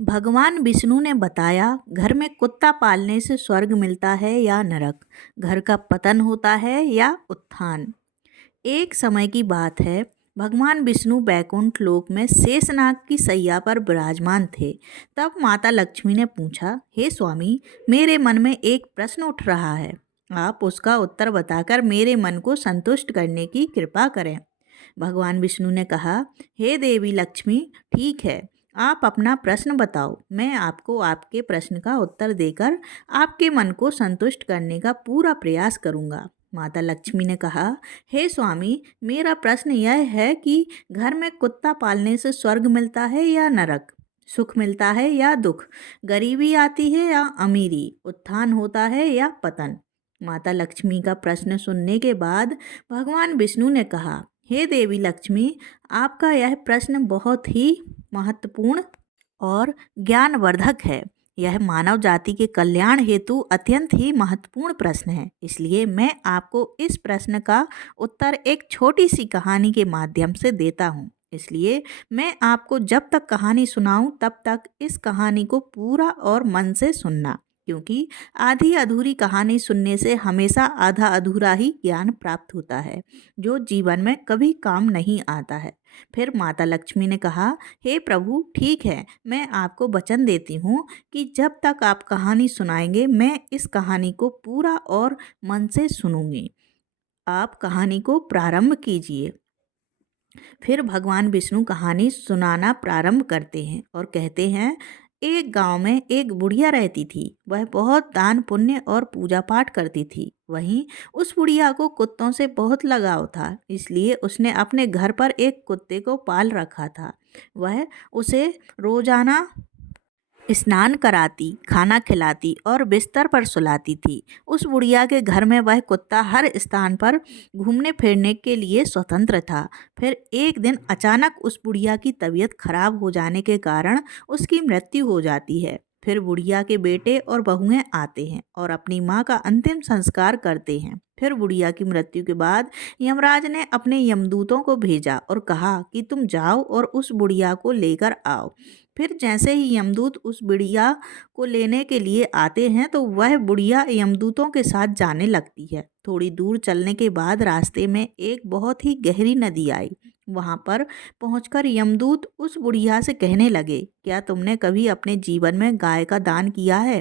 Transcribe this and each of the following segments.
भगवान विष्णु ने बताया, घर में कुत्ता पालने से स्वर्ग मिलता है या नरक, घर का पतन होता है या उत्थान। एक समय की बात है। भगवान विष्णु बैकुंठ लोक में शेषनाग की सैया पर विराजमान थे। तब माता लक्ष्मी ने पूछा, हे स्वामी, मेरे मन में एक प्रश्न उठ रहा है। आप उसका उत्तर बताकर मेरे मन को संतुष्ट करने की कृपा करें। भगवान विष्णु ने कहा, हे देवी लक्ष्मी, ठीक है, आप अपना प्रश्न बताओ। मैं आपको आपके प्रश्न का उत्तर देकर आपके मन को संतुष्ट करने का पूरा प्रयास करूंगा। माता लक्ष्मी ने कहा, हे स्वामी, मेरा प्रश्न यह है कि घर में कुत्ता पालने से स्वर्ग मिलता है या नरक, सुख मिलता है या दुख, गरीबी आती है या अमीरी, उत्थान होता है या पतन। माता लक्ष्मी का प्रश्न सुनने के बाद भगवान विष्णु ने कहा, हे देवी लक्ष्मी, आपका यह प्रश्न बहुत ही महत्वपूर्ण और ज्ञानवर्धक है। यह मानव जाति के कल्याण हेतु अत्यंत ही महत्वपूर्ण प्रश्न है। इसलिए मैं आपको इस प्रश्न का उत्तर एक छोटी सी कहानी के माध्यम से देता हूँ। इसलिए मैं आपको जब तक कहानी सुनाऊं तब तक इस कहानी को पूरा और मन से सुनना, क्योंकि आधी अधूरी कहानी सुनने से हमेशा आधा अधूरा ही ज्ञान प्राप्त होता है, जो जीवन में कभी काम नहीं आता है। फिर माता लक्ष्मी ने कहा, हे प्रभु, ठीक है, मैं आपको वचन देती हूँ कि जब तक आप कहानी सुनाएंगे मैं इस कहानी को पूरा और मन से सुनूंगी। आप कहानी को प्रारंभ कीजिए। फिर भगवान विष्णु कहानी सुनाना प्रारंभ करते हैं और कहते हैं, एक गांव में एक बुढ़िया रहती थी। वह बहुत दान पुण्य और पूजा पाठ करती थी। वहीं उस बुढ़िया को कुत्तों से बहुत लगाव था, इसलिए उसने अपने घर पर एक कुत्ते को पाल रखा था। वह उसे रोजाना स्नान कराती, खाना खिलाती और बिस्तर पर सुलाती थी। उस बुढ़िया के घर में वह कुत्ता हर स्थान पर घूमने फिरने के लिए स्वतंत्र था। फिर एक दिन अचानक उस बुढ़िया की तबीयत खराब हो जाने के कारण उसकी मृत्यु हो जाती है। फिर बुढ़िया के बेटे और बहुएं आते हैं और अपनी माँ का अंतिम संस्कार करते हैं। फिर बुढ़िया की मृत्यु के बाद यमराज ने अपने यमदूतों को भेजा और कहा कि तुम जाओ और उस बुढ़िया को लेकर आओ। फिर जैसे ही यमदूत उस बुढ़िया को लेने के लिए आते हैं तो वह बुढ़िया यमदूतों के साथ जाने लगती है। थोड़ी दूर चलने के बाद रास्ते में एक बहुत ही गहरी नदी आई। वहां पर पहुंचकर यमदूत उस बुढ़िया से कहने लगे, क्या तुमने कभी अपने जीवन में गाय का दान किया है?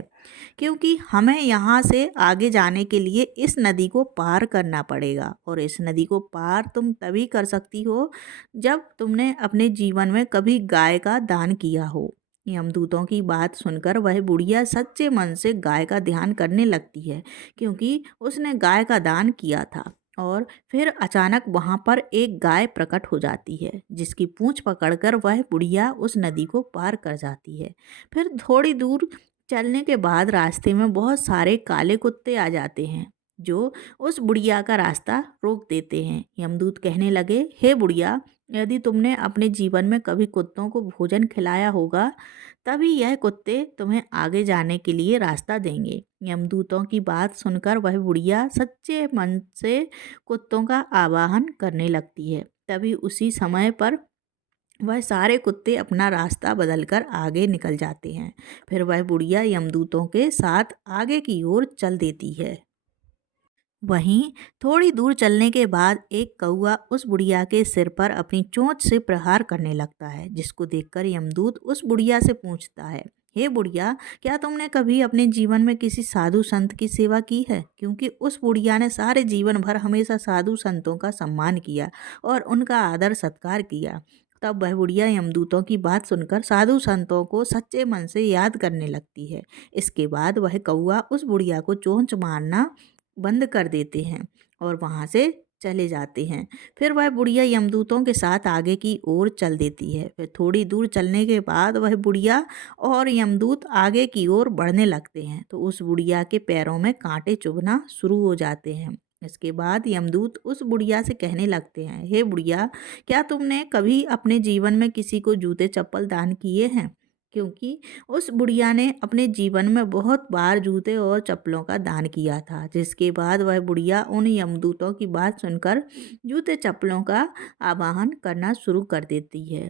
क्योंकि हमें यहाँ से आगे जाने के लिए इस नदी को पार करना पड़ेगा और इस नदी को पार तुम तभी कर सकती हो जब तुमने अपने जीवन में कभी गाय का दान किया हो। यमदूतों की बात सुनकर वह बुढ़िया सच्चे मन से गाय का ध्यान करने लगती है, क्योंकि उसने गाय का दान किया था। और फिर अचानक वहां पर एक गाय प्रकट हो जाती है, जिसकी पूंछ पकड़कर वह बुढ़िया उस नदी को पार कर जाती है। फिर थोड़ी दूर चलने के बाद रास्ते में बहुत सारे काले कुत्ते आ जाते हैं, जो उस बुढ़िया का रास्ता रोक देते हैं। यमदूत कहने लगे, हे बुढ़िया, यदि तुमने अपने जीवन में कभी कुत्तों को भोजन खिलाया होगा, तभी यह कुत्ते तुम्हें आगे जाने के लिए रास्ता देंगे। यमदूतों की बात सुनकर वह बुढ़िया सच्चे मन से कुत्तों का आवाहन करने लगती है। तभी उसी समय पर वह सारे कुत्ते अपना रास्ता बदलकर आगे निकल जाते हैं। फिर वह बुढ़िया यमदूतों के साथ आगे की ओर चल देती है। वहीं थोड़ी दूर चलने के बाद एक कौआ उस बुढ़िया के सिर पर अपनी चोंच से प्रहार करने लगता है, जिसको देखकर यमदूत उस बुढ़िया से पूछता है, हे बुढ़िया, क्या तुमने कभी अपने जीवन में किसी साधु संत की सेवा की है? क्योंकि उस बुढ़िया ने सारे जीवन भर हमेशा साधु संतों का सम्मान किया और उनका आदर सत्कार किया। तब वह बुढ़िया यमदूतों की बात सुनकर साधु संतों को सच्चे मन से याद करने लगती है। इसके बाद वह कौआ उस बुढ़िया को चोंच मारना बंद कर देते हैं और वहाँ से चले जाते हैं। फिर वह बुढ़िया यमदूतों के साथ आगे की ओर चल देती है। फिर थोड़ी दूर चलने के बाद वह बुढ़िया और यमदूत आगे की ओर बढ़ने लगते हैं तो उस बुढ़िया के पैरों में कांटे चुभना शुरू हो जाते हैं। इसके बाद यमदूत उस बुढ़िया से कहने लगते हैं, हे बुढ़िया, क्या तुमने कभी अपने जीवन में किसी को जूते चप्पल दान किए हैं? क्योंकि उस बुढ़िया ने अपने जीवन में बहुत बार जूते और चप्पलों का दान किया था। जिसके बाद वह बुढ़िया उन यमदूतों की बात सुनकर जूते चप्पलों का आवाहन करना शुरू कर देती है।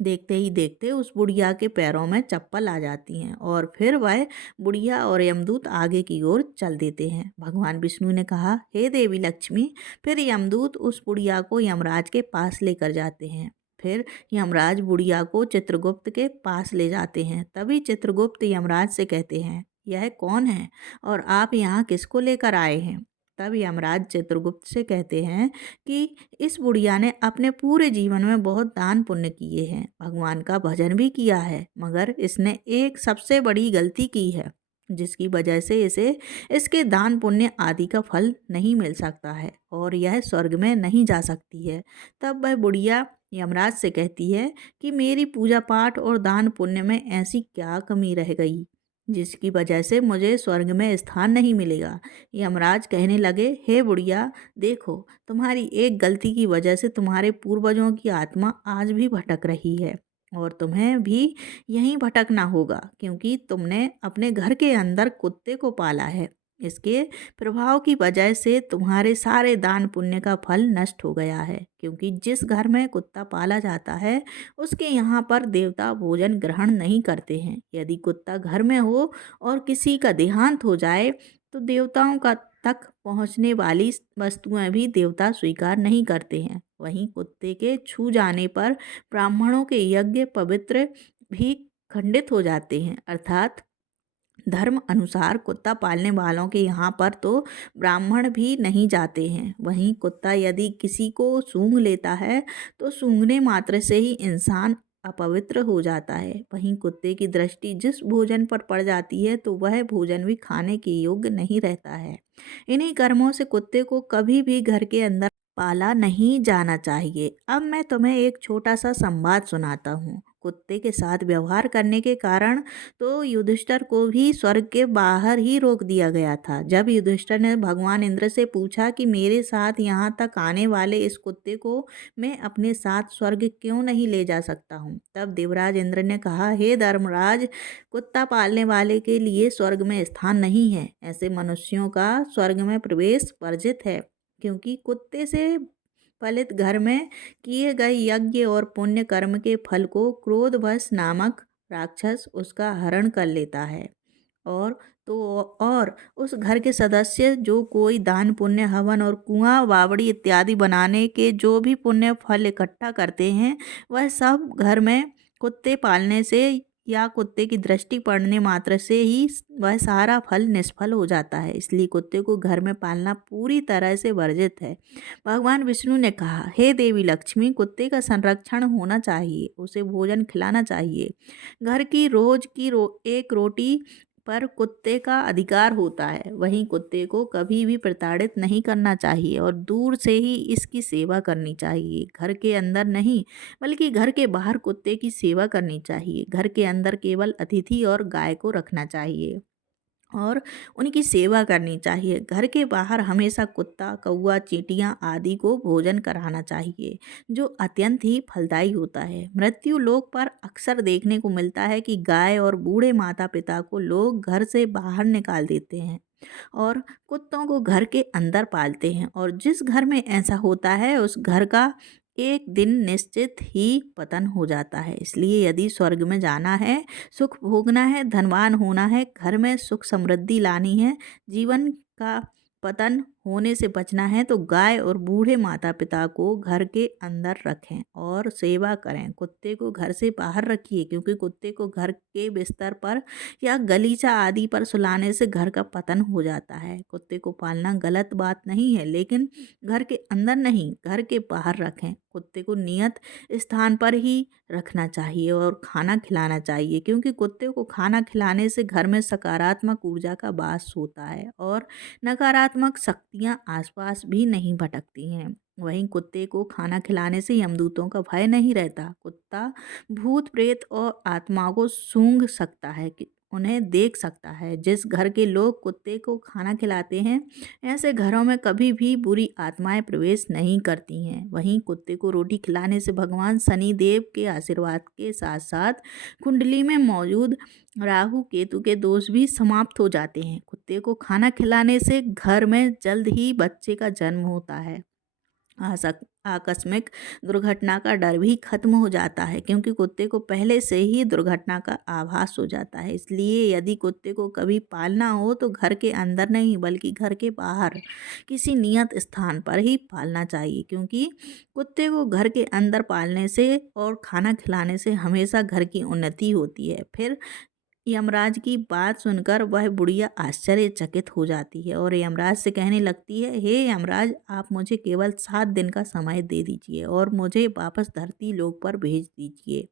देखते ही देखते उस बुढ़िया के पैरों में चप्पल आ जाती हैं और फिर वह बुढ़िया और यमदूत आगे की ओर चल देते हैं। भगवान विष्णु ने कहा, हे देवी लक्ष्मी। फिर यमदूत उस बुढ़िया को यमराज के पास लेकर जाते हैं। फिर यमराज बुढ़िया को चित्रगुप्त के पास ले जाते हैं। तभी चित्रगुप्त यमराज से कहते हैं, यह कौन है और आप यहाँ किसको लेकर आए हैं? तब यमराज चित्रगुप्त से कहते हैं कि इस बुढ़िया ने अपने पूरे जीवन में बहुत दान पुण्य किए हैं, भगवान का भजन भी किया है, मगर इसने एक सबसे बड़ी गलती की है जिसकी वजह से इसे इसके दान पुण्य आदि का फल नहीं मिल सकता है और यह स्वर्ग में नहीं जा सकती है। तब वह बुढ़िया यमराज से कहती है कि मेरी पूजा पाठ और दान पुण्य में ऐसी क्या कमी रह गई जिसकी वजह से मुझे स्वर्ग में स्थान नहीं मिलेगा। यमराज कहने लगे, हे बुढ़िया, देखो, तुम्हारी एक गलती की वजह से तुम्हारे पूर्वजों की आत्मा आज भी भटक रही है और तुम्हें भी यहीं भटकना होगा, क्योंकि तुमने अपने घर के अंदर कुत्ते को पाला है। इसके प्रभाव की वजह से तुम्हारे सारे दान पुण्य का फल नष्ट हो गया है, क्योंकि जिस घर में कुत्ता पाला जाता है उसके यहाँ पर देवता भोजन ग्रहण नहीं करते हैं। यदि कुत्ता घर में हो और किसी का देहांत हो जाए तो देवताओं का तक पहुँचने वाली वस्तुएं भी देवता स्वीकार नहीं करते हैं। वहीं कुत्ते के छू जाने पर ब्राह्मणों के यज्ञ पवित्र भी खंडित हो जाते हैं, अर्थात धर्म अनुसार कुत्ता पालने वालों के यहाँ पर तो ब्राह्मण भी नहीं जाते हैं। वहीं कुत्ता यदि किसी को सूंघ लेता है तो सूंघने मात्र से ही इंसान अपवित्र हो जाता है। वहीं कुत्ते की दृष्टि जिस भोजन पर पड़ जाती है तो वह भोजन भी खाने के योग्य नहीं रहता है। इन्हीं कर्मों से कुत्ते को कभी भी घर के अंदर पाला नहीं जाना चाहिए। अब मैं तुम्हें एक छोटा सा संवाद सुनाता हूँ। कुत्ते के साथ व्यवहार करने के कारण तो युधिष्ठिर को भी स्वर्ग के बाहर ही रोक दिया गया था। जब युधिष्ठिर ने भगवान इंद्र से पूछा कि मेरे साथ यहाँ तक आने वाले इस कुत्ते को मैं अपने साथ स्वर्ग क्यों नहीं ले जा सकता हूँ, तब देवराज इंद्र ने कहा, हे धर्मराज, कुत्ता पालने वाले के लिए स्वर्ग में स्थान नहीं है। ऐसे मनुष्यों का स्वर्ग में प्रवेश वर्जित है, क्योंकि कुत्ते से फलित घर में किए गए यज्ञ और पुण्य कर्म के फल को क्रोधवश नामक राक्षस उसका हरण कर लेता है। और तो और उस घर के सदस्य जो कोई दान पुण्य हवन और कुआं बावड़ी इत्यादि बनाने के जो भी पुण्य फल इकट्ठा करते हैं वह सब घर में कुत्ते पालने से या कुत्ते की दृष्टि पड़ने मात्र से ही वह सारा फल निष्फल हो जाता है। इसलिए कुत्ते को घर में पालना पूरी तरह से वर्जित है। भगवान विष्णु ने कहा, हे देवी लक्ष्मी, कुत्ते का संरक्षण होना चाहिए, उसे भोजन खिलाना चाहिए। घर की रोज की एक रोटी पर कुत्ते का अधिकार होता है। वहीं कुत्ते को कभी भी प्रताड़ित नहीं करना चाहिए और दूर से ही इसकी सेवा करनी चाहिए। घर के अंदर नहीं बल्कि घर के बाहर कुत्ते की सेवा करनी चाहिए। घर के अंदर केवल अतिथि और गाय को रखना चाहिए और उनकी सेवा करनी चाहिए। घर के बाहर हमेशा कुत्ता, कौवा, चींटियां आदि को भोजन कराना चाहिए, जो अत्यंत ही फलदायी होता है। मृत्यु लोक पर अक्सर देखने को मिलता है कि गाय और बूढ़े माता पिता को लोग घर से बाहर निकाल देते हैं और कुत्तों को घर के अंदर पालते हैं, और जिस घर में ऐसा होता है उस घर का एक दिन निश्चित ही पतन हो जाता है। इसलिए यदि स्वर्ग में जाना है, सुख भोगना है, धनवान होना है, घर में सुख समृद्धि लानी है, जीवन का पतन होने से बचना है, तो गाय और बूढ़े माता पिता को घर के अंदर रखें और सेवा करें। कुत्ते को घर से बाहर रखिए, क्योंकि कुत्ते को घर के बिस्तर पर या गलीचा आदि पर सुलाने से घर का पतन हो जाता है। कुत्ते को पालना गलत बात नहीं है, लेकिन घर के अंदर नहीं, घर के बाहर रखें। कुत्ते को नियत स्थान पर ही रखना चाहिए और खाना खिलाना चाहिए, क्योंकि कुत्ते को खाना खिलाने से घर में सकारात्मक ऊर्जा का वास होता है और नकारात्मक शक्तियाँ आसपास भी नहीं भटकती हैं। वहीं कुत्ते को खाना खिलाने से यमदूतों का भय नहीं रहता। कुत्ता भूत प्रेत और आत्माओं को सूंघ सकता है, कि उन्हें देख सकता है। जिस घर के लोग कुत्ते को खाना खिलाते हैं ऐसे घरों में कभी भी बुरी आत्माएं प्रवेश नहीं करती हैं। वहीं कुत्ते को रोटी खिलाने से भगवान शनि देव के आशीर्वाद के साथ साथ कुंडली में मौजूद राहु केतु के दोष भी समाप्त हो जाते हैं। कुत्ते को खाना खिलाने से घर में जल्द ही बच्चे का जन्म होता है आकस्मिक दुर्घटना का डर भी खत्म हो जाता है, क्योंकि कुत्ते को पहले से ही दुर्घटना का आभास हो जाता है। इसलिए यदि कुत्ते को कभी पालना हो तो घर के अंदर नहीं बल्कि घर के बाहर किसी नियत स्थान पर ही पालना चाहिए, क्योंकि कुत्ते को घर के अंदर पालने से और खाना खिलाने से हमेशा घर की उन्नति होती है। फिर यमराज की बात सुनकर वह बुढ़िया आश्चर्यचकित हो जाती है और यमराज से कहने लगती है, हे यमराज, आप मुझे केवल 7 दिन का समय दे दीजिए और मुझे वापस धरती लोक पर भेज दीजिए।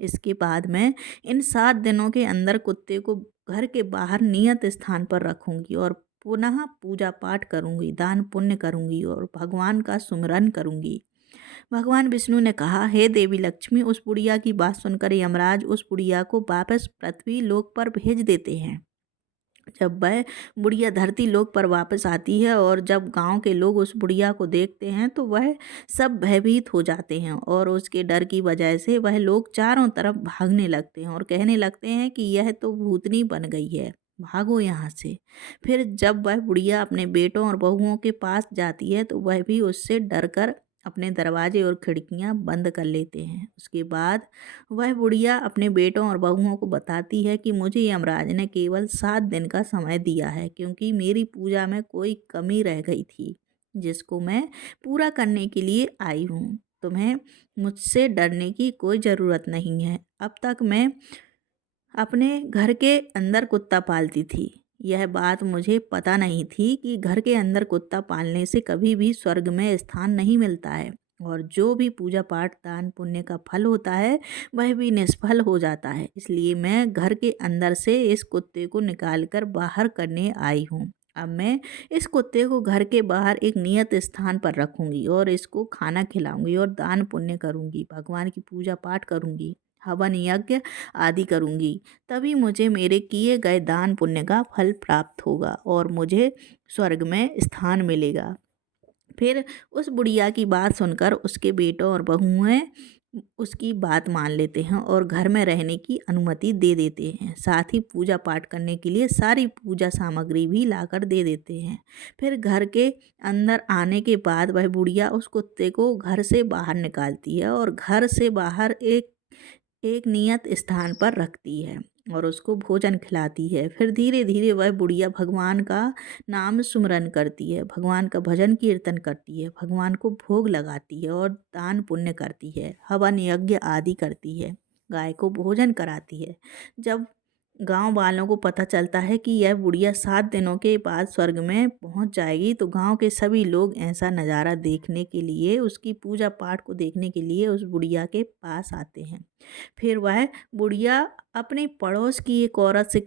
इसके बाद मैं इन 7 दिनों के अंदर कुत्ते को घर के बाहर नियत स्थान पर रखूंगी और पुनः पूजा पाठ करूंगी, दान पुण्य करूंगी और भगवान का सुमिरन करूंगी। भगवान विष्णु ने कहा, हे देवी लक्ष्मी। उस बुढ़िया की बात सुनकर यमराज उस बुढ़िया को वापस पृथ्वी लोक पर भेज देते हैं। जब वह बुढ़िया धरती लोक पर वापस आती है और जब गांव के लोग उस बुढ़िया को देखते हैं तो वह सब भयभीत हो जाते हैं और उसके डर की वजह से वह लोग चारों तरफ भागने लगते हैं और कहने लगते हैं कि यह तो भूतनी बन गई है, भागो यहाँ से। फिर जब वह बुढ़िया अपने बेटों और बहुओं के पास जाती है तो वह भी उससे डर कर अपने दरवाजे और खिड़कियां बंद कर लेते हैं। उसके बाद वह बुढ़िया अपने बेटों और बहुओं को बताती है कि मुझे यमराज ने केवल 7 दिन का समय दिया है, क्योंकि मेरी पूजा में कोई कमी रह गई थी जिसको मैं पूरा करने के लिए आई हूँ। तुम्हें मुझसे डरने की कोई ज़रूरत नहीं है। अब तक मैं अपने घर के अंदर कुत्ता पालती थी। यह बात मुझे पता नहीं थी कि घर के अंदर कुत्ता पालने से कभी भी स्वर्ग में स्थान नहीं मिलता है और जो भी पूजा पाठ दान पुण्य का फल होता है वह भी निष्फल हो जाता है। इसलिए मैं घर के अंदर से इस कुत्ते को निकाल कर बाहर करने आई हूँ। अब मैं इस कुत्ते को घर के बाहर एक नियत स्थान पर रखूंगी और इसको खाना खिलाऊंगी और दान पुण्य करूंगी, भगवान की पूजा पाठ करूंगी, हवन यज्ञ आदि करूंगी। तभी मुझे मेरे किए गए दान पुण्य का फल प्राप्त होगा और मुझे स्वर्ग में स्थान मिलेगा। फिर उस बुढ़िया की बात सुनकर उसके बेटों और बहुएं उसकी बात मान लेते हैं और घर में रहने की अनुमति दे देते हैं। साथ ही पूजा पाठ करने के लिए सारी पूजा सामग्री भी लाकर दे देते हैं। फिर घर के अंदर आने के बाद वह बुढ़िया उस कुत्ते को घर से बाहर निकालती है और घर से बाहर एक एक नियत स्थान पर रखती है और उसको भोजन खिलाती है। फिर धीरे धीरे वह बुढ़िया भगवान का नाम सुमरन करती है, भगवान का भजन कीर्तन करती है, भगवान को भोग लगाती है और दान पुण्य करती है, हवन यज्ञ आदि करती है, गाय को भोजन कराती है। जब गांव वालों को पता चलता है कि यह बुढ़िया 7 दिनों के बाद स्वर्ग में पहुंच जाएगी तो गांव के सभी लोग ऐसा नज़ारा देखने के लिए, उसकी पूजा पाठ को देखने के लिए उस बुढ़िया के पास आते हैं। फिर वह बुढ़िया अपने पड़ोस की एक औरत से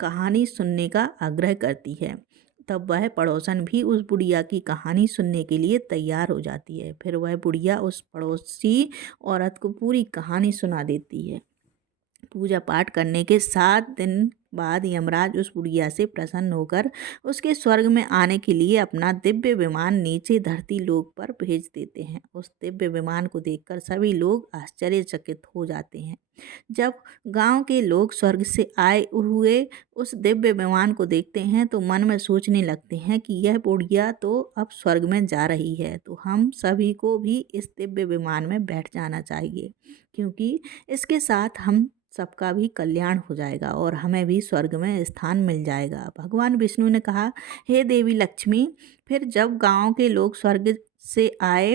कहानी सुनने का आग्रह करती है। तब वह पड़ोसन भी उस बुढ़िया की कहानी सुनने के लिए तैयार हो जाती है। फिर वह बुढ़िया उस पड़ोसी औरत को पूरी कहानी सुना देती है। पूजा पाठ करने के 7 दिन बाद यमराज उस बुढ़िया से प्रसन्न होकर उसके स्वर्ग में आने के लिए अपना दिव्य विमान नीचे धरती लोक पर भेज देते हैं। उस दिव्य विमान को देखकर सभी लोग आश्चर्यचकित हो जाते हैं। जब गांव के लोग स्वर्ग से आए हुए उस दिव्य विमान को देखते हैं तो मन में सोचने लगते हैं कि यह बुढ़िया तो अब स्वर्ग में जा रही है, तो हम सभी को भी इस दिव्य विमान में बैठ जाना चाहिए, क्योंकि इसके साथ हम सबका भी कल्याण हो जाएगा और हमें भी स्वर्ग में स्थान मिल जाएगा। भगवान विष्णु ने कहा, हे देवी लक्ष्मी। फिर जब गांव के लोग स्वर्ग से आए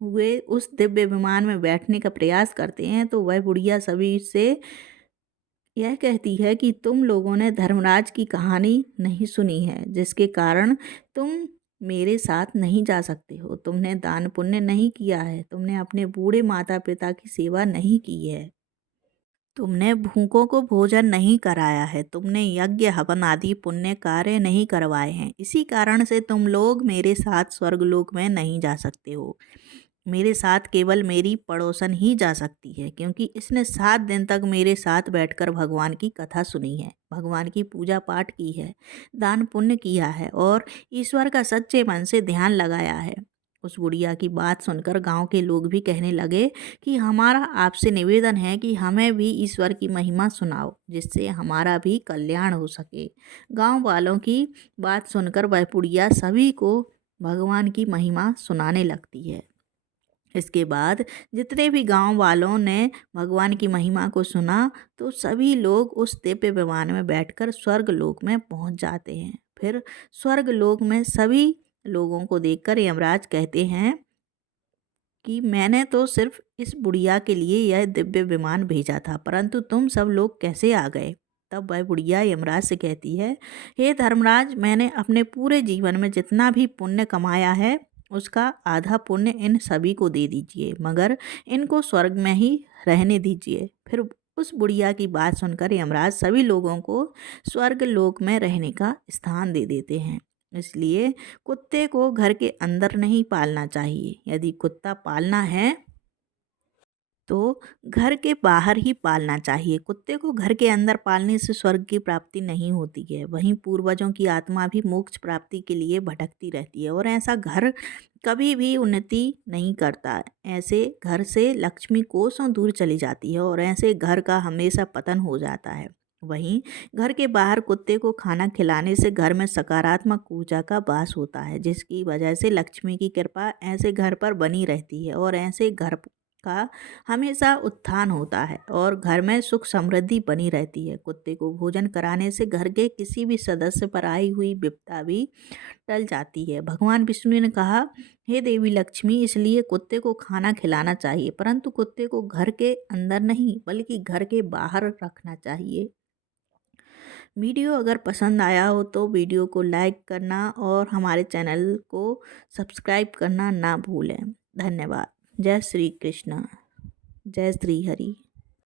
हुए उस दिव्य विमान में बैठने का प्रयास करते हैं तो वह बुढ़िया सभी से यह कहती है कि तुम लोगों ने धर्मराज की कहानी नहीं सुनी है, जिसके कारण तुम मेरे साथ नहीं जा सकते हो। तुमने दान पुण्य नहीं किया है, तुमने अपने बूढ़े माता पिता की सेवा नहीं की है, तुमने भूखों को भोजन नहीं कराया है, तुमने यज्ञ हवन आदि पुण्य कार्य नहीं करवाए हैं। इसी कारण से तुम लोग मेरे साथ स्वर्गलोक में नहीं जा सकते हो। मेरे साथ केवल मेरी पड़ोसन ही जा सकती है, क्योंकि इसने 7 दिन तक मेरे साथ बैठकर भगवान की कथा सुनी है, भगवान की पूजा पाठ की है, दान पुण्य किया है और ईश्वर का सच्चे मन से ध्यान लगाया है। उस बुढ़िया की बात सुनकर गांव के लोग भी कहने लगे कि हमारा आपसे निवेदन है कि हमें भी ईश्वर की महिमा सुनाओ, जिससे हमारा भी कल्याण हो सके। गांव वालों की बात सुनकर वह बुढ़िया सभी को भगवान की महिमा सुनाने लगती है। इसके बाद जितने भी गांव वालों ने भगवान की महिमा को सुना तो सभी लोग उस दिव्य विमान में बैठकर स्वर्ग लोक में पहुंच जाते हैं। फिर स्वर्ग लोक में सभी लोगों को देखकर यमराज कहते हैं कि मैंने तो सिर्फ इस बुढ़िया के लिए यह दिव्य विमान भेजा था, परंतु तुम सब लोग कैसे आ गए। तब वह बुढ़िया यमराज से कहती है, हे धर्मराज, मैंने अपने पूरे जीवन में जितना भी पुण्य कमाया है उसका आधा पुण्य इन सभी को दे दीजिए, मगर इनको स्वर्ग में ही रहने दीजिए। फिर उस बुढ़िया की बात सुनकर यमराज सभी लोगों को स्वर्ग लोक में रहने का स्थान दे देते हैं। इसलिए कुत्ते को घर के अंदर नहीं पालना चाहिए। यदि कुत्ता पालना है तो घर के बाहर ही पालना चाहिए। कुत्ते को घर के अंदर पालने से स्वर्ग की प्राप्ति नहीं होती है। वहीं पूर्वजों की आत्मा भी मोक्ष प्राप्ति के लिए भटकती रहती है और ऐसा घर कभी भी उन्नति नहीं करता। ऐसे घर से लक्ष्मी कोसों दूर चली जाती है और ऐसे घर का हमेशा पतन हो जाता है। वहीं घर के बाहर कुत्ते को खाना खिलाने से घर में सकारात्मक ऊर्जा का वास होता है, जिसकी वजह से लक्ष्मी की कृपा ऐसे घर पर बनी रहती है और ऐसे घर का हमेशा उत्थान होता है और घर में सुख समृद्धि बनी रहती है। कुत्ते को भोजन कराने से घर के किसी भी सदस्य पर आई हुई विपदा भी टल जाती है। भगवान विष्णु ने कहा, हे देवी लक्ष्मी, इसलिए कुत्ते को खाना खिलाना चाहिए, परंतु कुत्ते को घर के अंदर नहीं बल्कि घर के बाहर रखना चाहिए। वीडियो अगर पसंद आया हो तो वीडियो को लाइक करना और हमारे चैनल को सब्सक्राइब करना ना भूलें। धन्यवाद। जय श्री कृष्ण। जय श्री हरि।